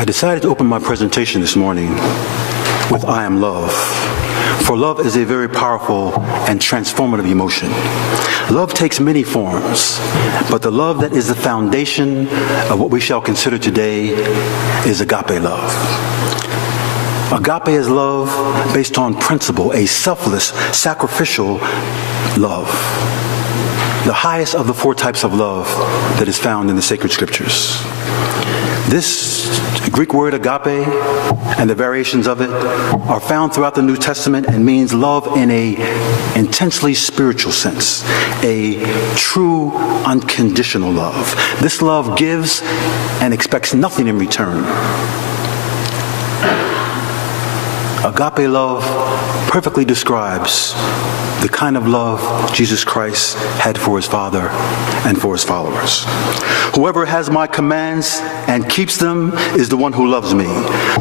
I decided to open my presentation this morning with I am love. For love is a very powerful and transformative emotion. Love takes many forms, but the love that is the foundation of what we shall consider today is agape love. Agape is love based on principle, a selfless, sacrificial love. The highest of the four types of love that is found in the sacred scriptures. This Greek word agape and the variations of it are found throughout the New Testament and means love in a intensely spiritual sense, a true unconditional love. This love gives and expects nothing in return. Agape love perfectly describes the kind of love Jesus Christ had for his Father and for his followers. Whoever has my commands and keeps them is the one who loves me.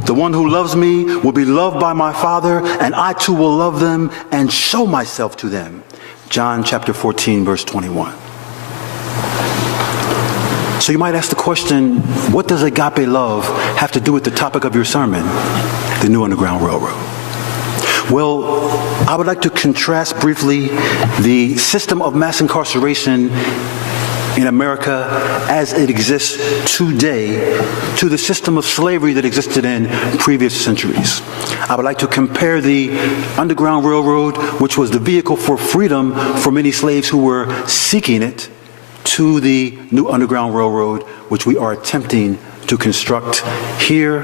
The one who loves me will be loved by my Father, and I too will love them and show myself to them. John chapter 14, verse 21. So you might ask the question, what does agape love have to do with the topic of your sermon, the New Underground Railroad? Well, I would like to contrast briefly the system of mass incarceration in America as it exists today to the system of slavery that existed in previous centuries. I would like to compare the Underground Railroad, which was the vehicle for freedom for many slaves who were seeking it, to the new Underground Railroad, which we are attempting to construct here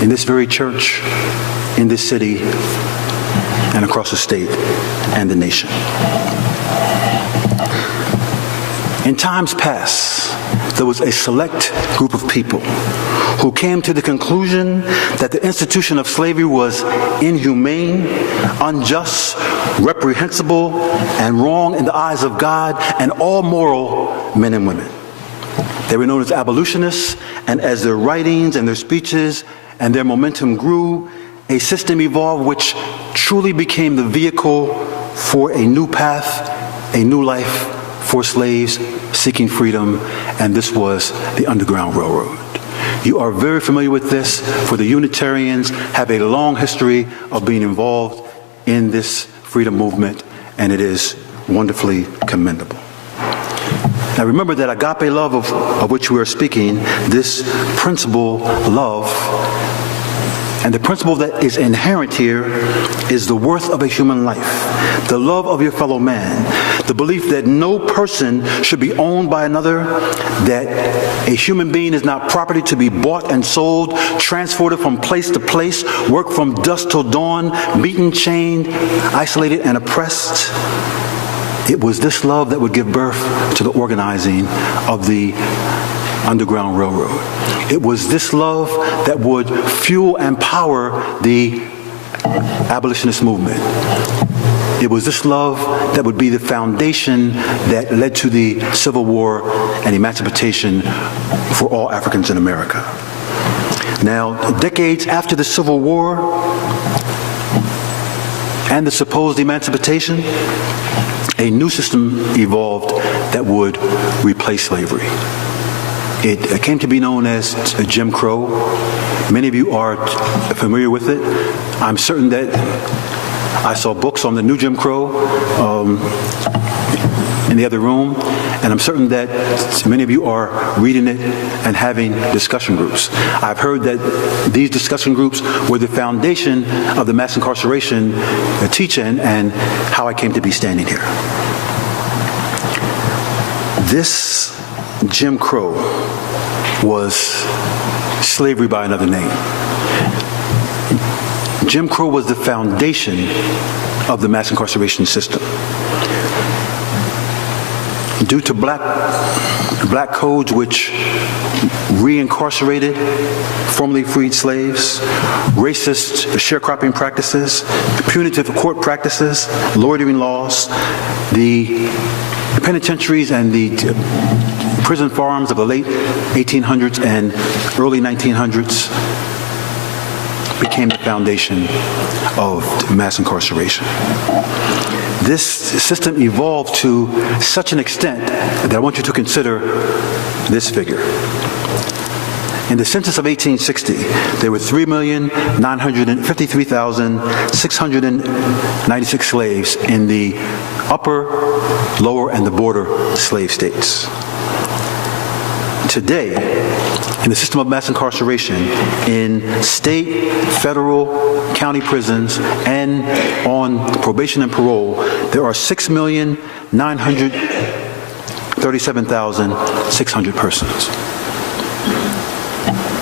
in this very church, in this city, and across the state and the nation. In times past, there was a select group of people who came to the conclusion that the institution of slavery was inhumane, unjust, reprehensible, and wrong in the eyes of God and all moral men and women. They were known as abolitionists, and as their writings and their speeches and their momentum grew, a system evolved which truly became the vehicle for a new path, a new life for slaves seeking freedom, and this was the Underground Railroad. You are very familiar with this, for the Unitarians have a long history of being involved in this freedom movement, and it is wonderfully commendable. Now remember that agape love of which we are speaking, this principle love, and the principle that is inherent here is the worth of a human life, the love of your fellow man, the belief that no person should be owned by another, that a human being is not property to be bought and sold, transported from place to place, worked from dusk till dawn, beaten, chained, isolated, and oppressed. It was this love that would give birth to the organizing of the Underground Railroad. It was this love that would fuel and power the abolitionist movement. It was this love that would be the foundation that led to the Civil War and emancipation for all Africans in America. Now, decades after the Civil War and the supposed emancipation, a new system evolved that would replace slavery. It came to be known as Jim Crow. Many of you are familiar with it. I'm certain that I saw books on the new Jim Crow in the other room, and I'm certain that many of you are reading it and having discussion groups. I've heard that these discussion groups were the foundation of the mass incarceration teaching and how I came to be standing here. This Jim Crow was slavery by another name. Jim Crow was the foundation of the mass incarceration system. Due to black codes which reincarcerated formerly freed slaves, racist sharecropping practices, punitive court practices, loitering laws, the penitentiaries and the prison farms of the late 1800s and early 1900s became the foundation of mass incarceration. This system evolved to such an extent that I want you to consider this figure. In the census of 1860, there were 3,953,696 slaves in the upper, lower, and the border slave states. Today, in the system of mass incarceration, in state, federal, county prisons, and on probation and parole, there are 6,937,600 persons.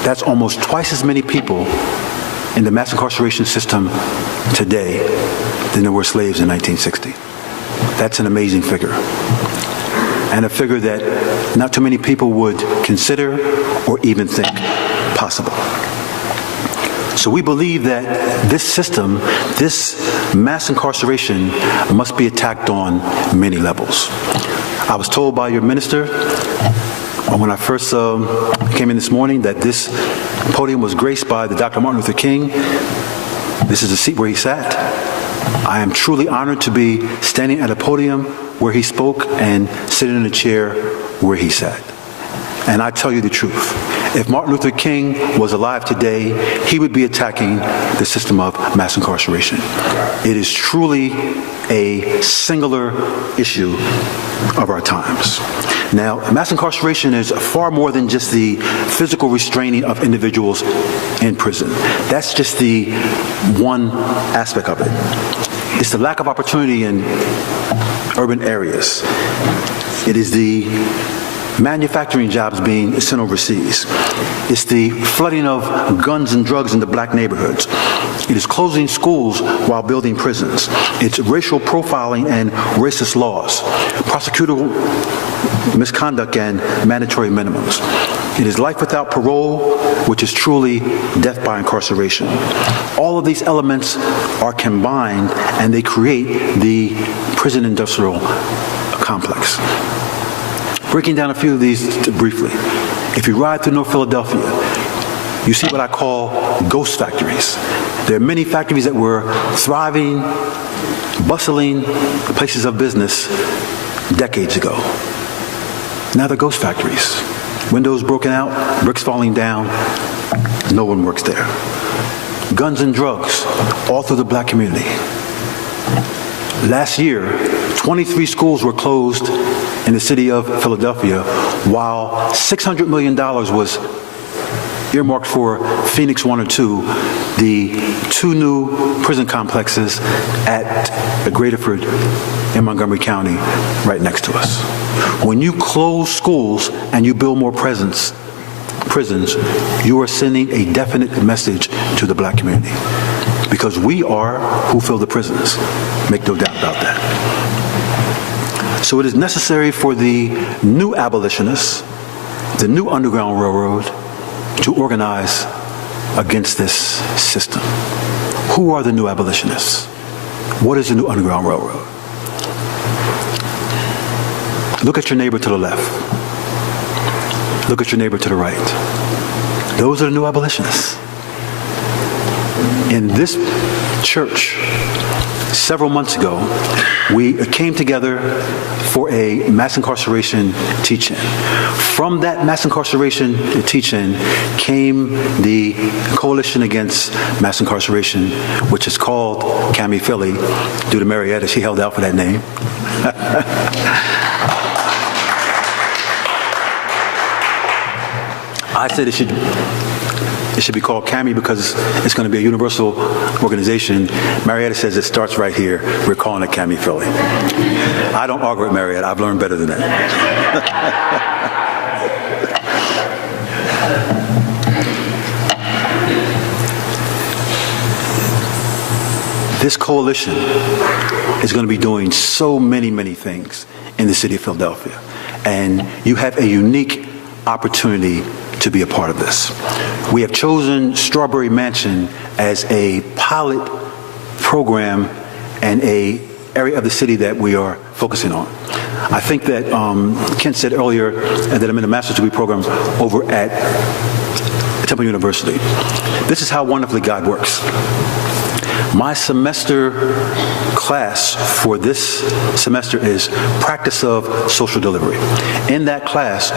That's almost twice as many people in the mass incarceration system today than there were slaves in 1960. That's an amazing figure, and a figure that not too many people would consider or even think possible. So we believe that this system, this mass incarceration, must be attacked on many levels. I was told by your minister when I first came in this morning that this podium was graced by the Dr. Martin Luther King. This is the seat where he sat. I am truly honored to be standing at a podium where he spoke and sitting in a chair where he sat. And I tell you the truth, if Martin Luther King was alive today, he would be attacking the system of mass incarceration. It is truly a singular issue of our times. Now, mass incarceration is far more than just the physical restraining of individuals in prison. That's just the one aspect of it. It's the lack of opportunity in urban areas. It is the manufacturing jobs being sent overseas. It's the flooding of guns and drugs into black neighborhoods. It is closing schools while building prisons. It's racial profiling and racist laws, prosecutorial misconduct and mandatory minimums. It is life without parole, which is truly death by incarceration. All of these elements are combined and they create the prison industrial complex. Breaking down a few of these briefly. If you ride through North Philadelphia, you see what I call ghost factories. There are many factories that were thriving, bustling places of business decades ago. Now they're ghost factories. Windows broken out, bricks falling down, no one works there. Guns and drugs all through the black community. Last year, 23 schools were closed in the city of Philadelphia, while $600 million was earmarked for Phoenix 1 or 2, the two new prison complexes at the Graterford in Montgomery County, right next to us. When you close schools and you build more prisons, you are sending a definite message to the black community. Because we are who fill the prisons. Make no doubt about that. So it is necessary for the new abolitionists, the new Underground Railroad, to organize against this system. Who are the new abolitionists? What is the new Underground Railroad? Look at your neighbor to the left. Look at your neighbor to the right. Those are the new abolitionists. In this church, several months ago, we came together for a mass incarceration teach-in. From that mass incarceration teach-in came the Coalition Against Mass Incarceration, which is called Cami Philly, due to Marietta. She held out for that name. I said it should be called CAMI because it's going to be a universal organization. Marietta says it starts right here. We're calling it CAMI Philly. I don't argue with Marietta. I've learned better than that. This coalition is going to be doing so many, many things in the city of Philadelphia. And you have a unique opportunity to be a part of this. We have chosen Strawberry Mansion as a pilot program and a area of the city that we are focusing on. I think that Kent said earlier that I'm in a master's degree program over at Temple University. This is how wonderfully God works. My semester class for this semester is Practice of Social Delivery. In that class,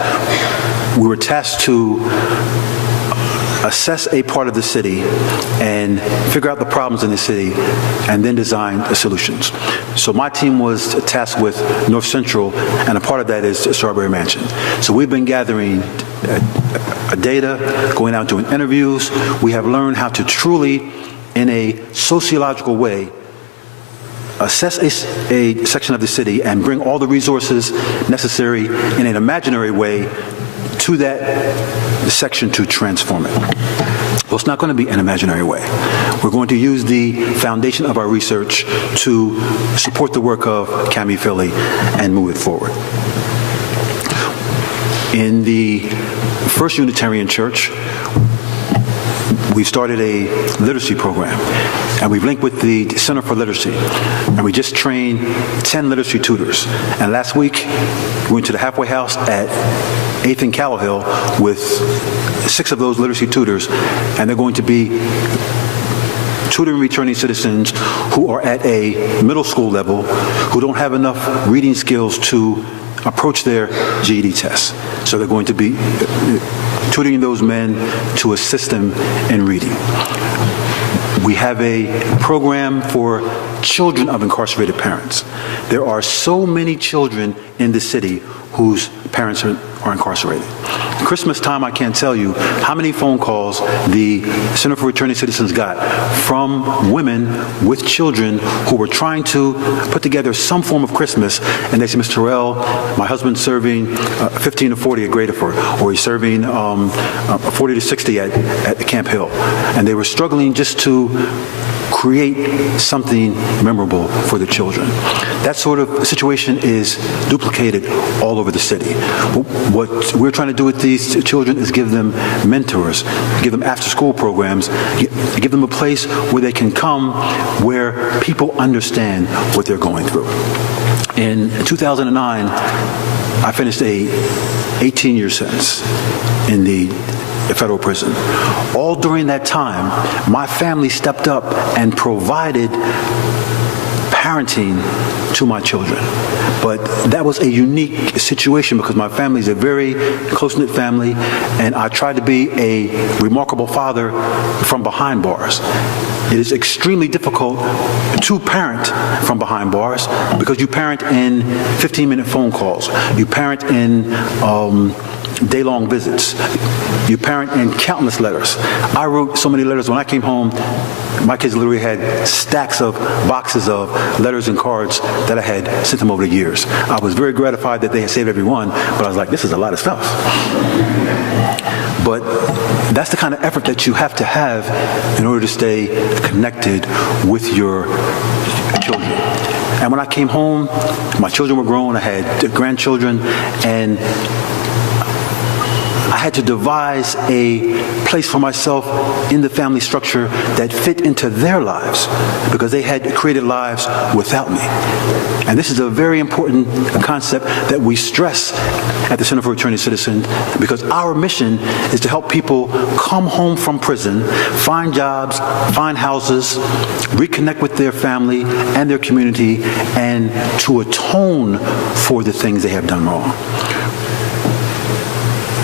we were tasked to assess a part of the city and figure out the problems in the city, and then design the solutions. So my team was tasked with North Central, and a part of that is Strawberry Mansion. So we've been gathering data, going out doing interviews. We have learned how to truly, in a sociological way, assess a section of the city and bring all the resources necessary in an imaginary way to that section to transform it. Well, it's not going to be an imaginary way. We're going to use the foundation of our research to support the work of Cami Philly and move it forward. In the First Unitarian Church, we started a literacy program, and we've linked with the Center for Literacy, and we just trained 10 literacy tutors. And last week, we went to the halfway house at 8th and Callowhill with 6 of those literacy tutors, and they're going to be tutoring returning citizens who are at a middle school level, who don't have enough reading skills to approach their GED tests. So they're going to be tutoring those men to assist them in reading. We have a program for children of incarcerated parents. There are so many children in the city whose parents are incarcerated. Christmas time, I can't tell you how many phone calls the Center for Returning Citizens got from women with children who were trying to put together some form of Christmas, and they said, Mr. Harrell, my husband's serving 15 to 40 at Graterford, or he's serving 40 to 60 at Camp Hill. And they were struggling just to create something memorable for the children. That sort of situation is duplicated all over the city. What we're trying to do with these children is give them mentors, give them after-school programs, give them a place where they can come where people understand what they're going through. In 2009, I finished a 18-year sentence in the federal prison. All during that time, my family stepped up and provided parenting to my children. But that was a unique situation because my family is a very close-knit family, and I tried to be a remarkable father from behind bars. It is extremely difficult to parent from behind bars because you parent in 15-minute phone calls. You parent in day-long visits. You parent in countless letters. I wrote so many letters when I came home. My kids literally had stacks of boxes of letters and cards that I had sent them over the years. I was very gratified that they had saved every one, but I was like, this is a lot of stuff. But that's the kind of effort that you have to have in order to stay connected with your children. And when I came home, my children were grown, I had grandchildren, and I had to devise a place for myself in the family structure that fit into their lives because they had created lives without me. And this is a very important concept that we stress at the Center for Returning Citizens because our mission is to help people come home from prison, find jobs, find houses, reconnect with their family and their community, and to atone for the things they have done wrong.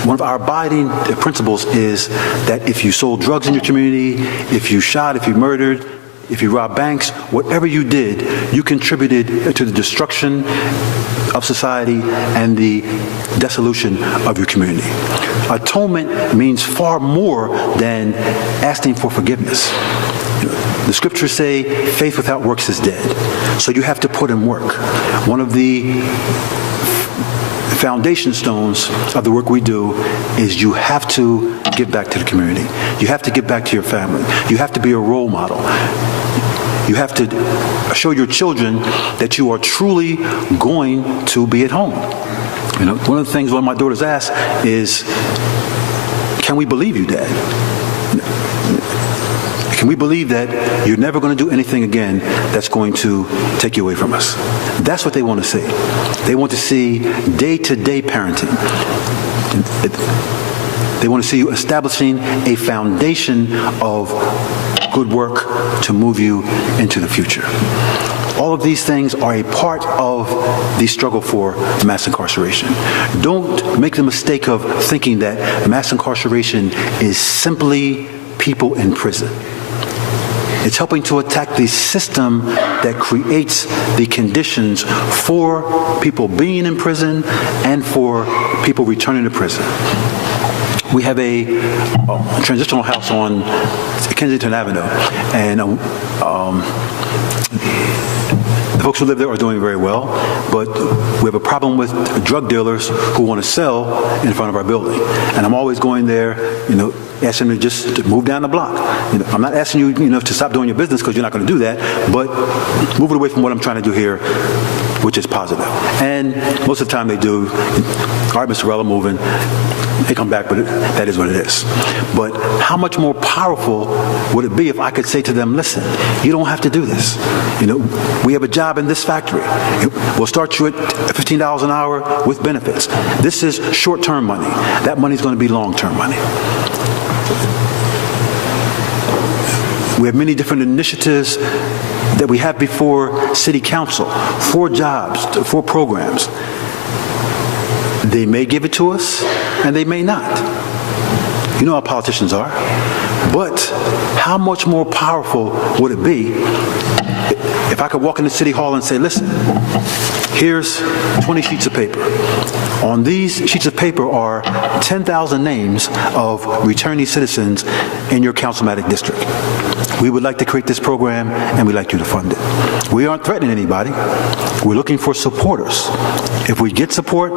One of our abiding principles is that if you sold drugs in your community, if you shot, if you murdered, if you robbed banks, whatever you did, you contributed to the destruction of society and the dissolution of your community. Atonement means far more than asking for forgiveness. The scriptures say faith without works is dead. So you have to put in work. One of the foundation stones of the work we do is you have to give back to the community. You have to give back to your family. You have to be a role model. You have to show your children that you are truly going to be at home. You know, one of the things one of my daughters asked is, can we believe you, Dad? Can we believe that you're never going to do anything again that's going to take you away from us? That's what they want to see. They want to see day-to-day parenting. They want to see you establishing a foundation of good work to move you into the future. All of these things are a part of the struggle for mass incarceration. Don't make the mistake of thinking that mass incarceration is simply people in prison. It's helping to attack the system that creates the conditions for people being in prison and for people returning to prison. We have a transitional house on Kensington Avenue, and the folks who live there are doing very well, but we have a problem with drug dealers who want to sell in front of our building. And I'm always going there, asking them to just move down the block. I'm not asking you, to stop doing your business, because you're not going to do that, but move it away from what I'm trying to do here, which is positive. And most of the time they do. All right, Mr. Rella, moving. They come back, but that is what it is. But how much more powerful would it be if I could say to them, listen, you don't have to do this. We have a job in this factory. We'll start you at $15 an hour with benefits. This is short-term money. That money is going to be long-term money. We have many different initiatives that we have before City Council, for jobs, for programs. They may give it to us, and they may not. You know how politicians are. But how much more powerful would it be if I could walk into City Hall and say, listen, here's 20 sheets of paper. On these sheets of paper are 10,000 names of returning citizens in your councilmatic district. We would like to create this program, and we'd like you to fund it. We aren't threatening anybody. We're looking for supporters. If we get support,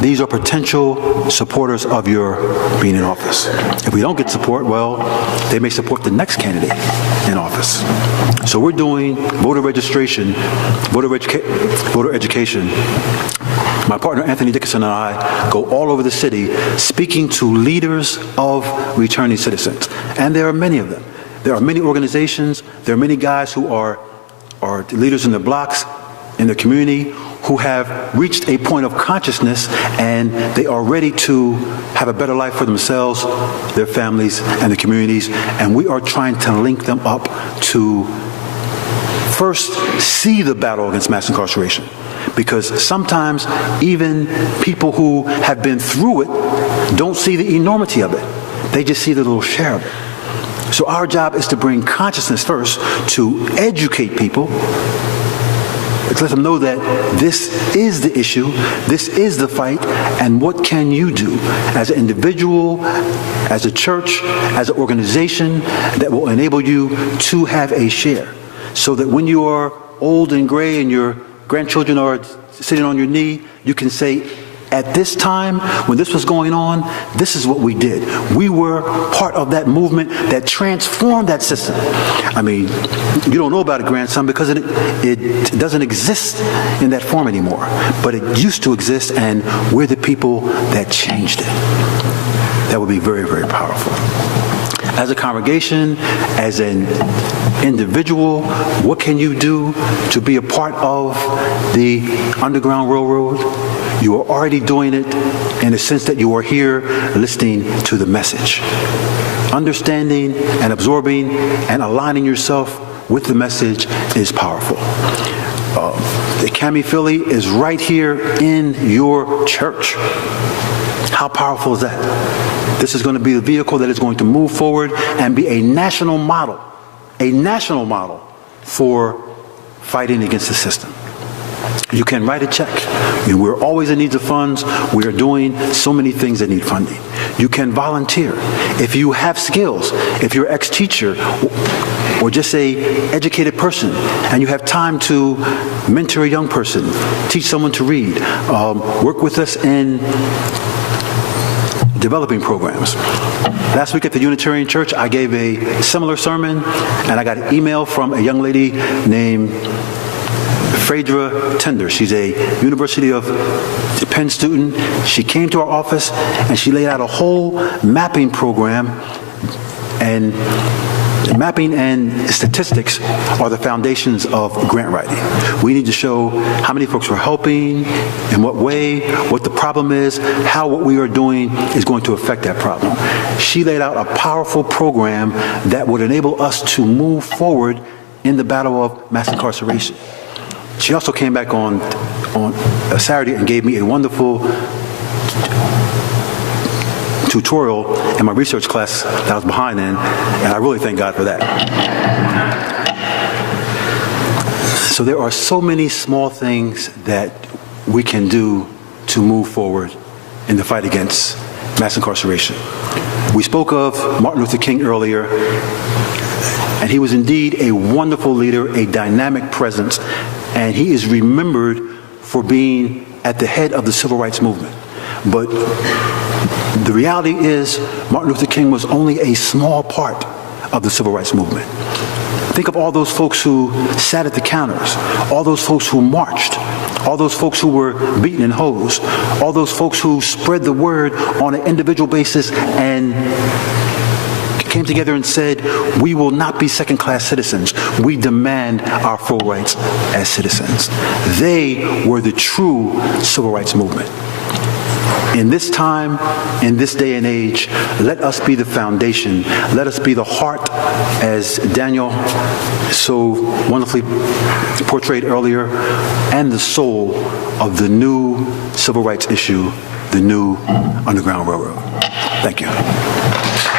these are potential supporters of your being in office. If we don't get support, well, they may support the next candidate in office. So we're doing voter registration, voter education. My partner Anthony Dickinson and I go all over the city speaking to leaders of returning citizens. And there are many of them. There are many organizations, there are many guys who are leaders in their blocks, in their community, who have reached a point of consciousness, and they are ready to have a better life for themselves, their families, and the communities. And we are trying to link them up to first see the battle against mass incarceration. Because sometimes even people who have been through it don't see the enormity of it. They just see the little share of it. So our job is to bring consciousness first, to educate people, to let them know that this is the issue, this is the fight, and what can you do as an individual, as a church, as an organization that will enable you to have a share. So that when you are old and gray and your grandchildren are sitting on your knee, you can say, at this time, when this was going on, this is what we did. We were part of that movement that transformed that system. I mean, you don't know about it, grandson, because it doesn't exist in that form anymore. But it used to exist, and we're the people that changed it. That would be very, very powerful. As a congregation, as an individual, what can you do to be a part of the Underground Railroad? You are already doing it in the sense that you are here listening to the message. Understanding and absorbing and aligning yourself with the message is powerful. The Cami Philly is right here in your church. How powerful is that? This is going to be the vehicle that is going to move forward and be a national model for fighting against the system. You can write a check. I mean, we're always in need of funds. We are doing so many things that need funding. You can volunteer. If you have skills, if you're an ex-teacher or just a educated person and you have time to mentor a young person, teach someone to read, work with us in developing programs. Last week at the Unitarian Church, I gave a similar sermon, and I got an email from a young lady named Phaedra Tender. She's a University of Penn student. She came to our office and she laid out a whole mapping program, and mapping and statistics are the foundations of grant writing. We need to show how many folks we're helping, in what way, what the problem is, how what we are doing is going to affect that problem. She laid out a powerful program that would enable us to move forward in the battle of mass incarceration. She also came back on a Saturday and gave me a wonderful tutorial in my research class that I was behind in, and I really thank God for that. So there are so many small things that we can do to move forward in the fight against mass incarceration. We spoke of Martin Luther King earlier, and he was indeed a wonderful leader, a dynamic presence, and he is remembered for being at the head of the civil rights movement. But the reality is, Martin Luther King was only a small part of the civil rights movement. Think of all those folks who sat at the counters, all those folks who marched, all those folks who were beaten and hosed, all those folks who spread the word on an individual basis and came together and said, we will not be second-class citizens. We demand our full rights as citizens. They were the true civil rights movement. In this time, in this day and age, let us be the foundation. Let us be the heart, as Daniel so wonderfully portrayed earlier, and the soul of the new civil rights issue, the new Underground Railroad. Thank you.